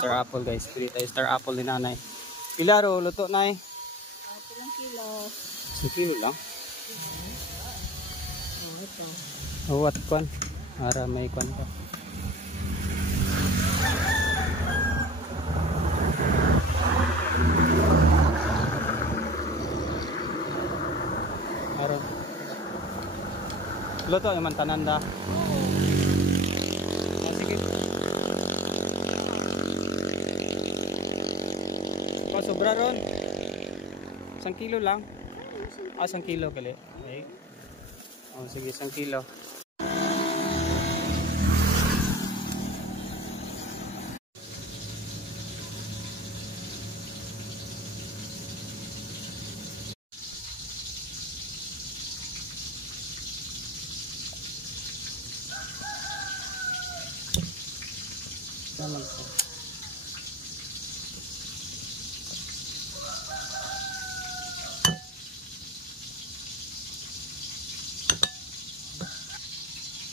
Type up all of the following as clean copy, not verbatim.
Star apple guys. Pili tayo star apple ni nanay. Pila ro luto nay? 1 kilo. 1 kilo lang. Ito. Oh, what kwan? Ara may kwan ka. Aron. Luto naman tanan da. Sige. Sobra ron. 1 kilo lang. 1 kilo kali. Okay. Oh, sige, 1 kilo. Naman po.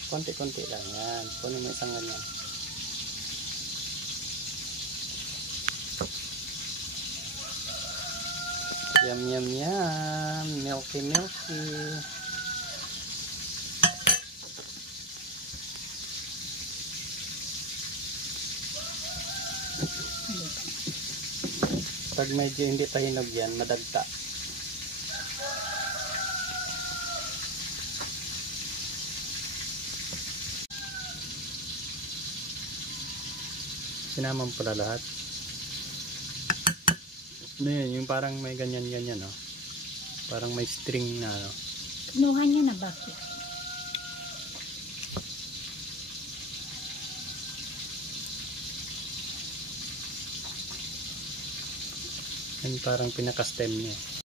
Konti-konti lang yan. Kunin mo isang ganyan. Yum, yum, yum. Milky, milky. Pag medyo hindi pa hinog yan, madagta. Sinamang pala lahat. Ano yun? Yung parang may ganyan-ganyan, no? Parang may string na, no? Kinuha niya na bakit? Yung parang pinaka-stem niya.